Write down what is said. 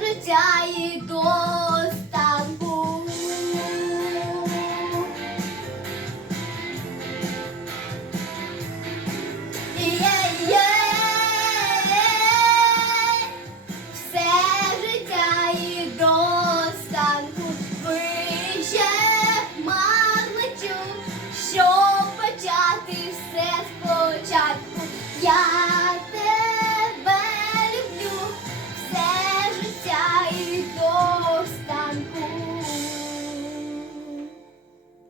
життя і до станку. є, все життя і до станку вище магничу, щоб почати все спочатку.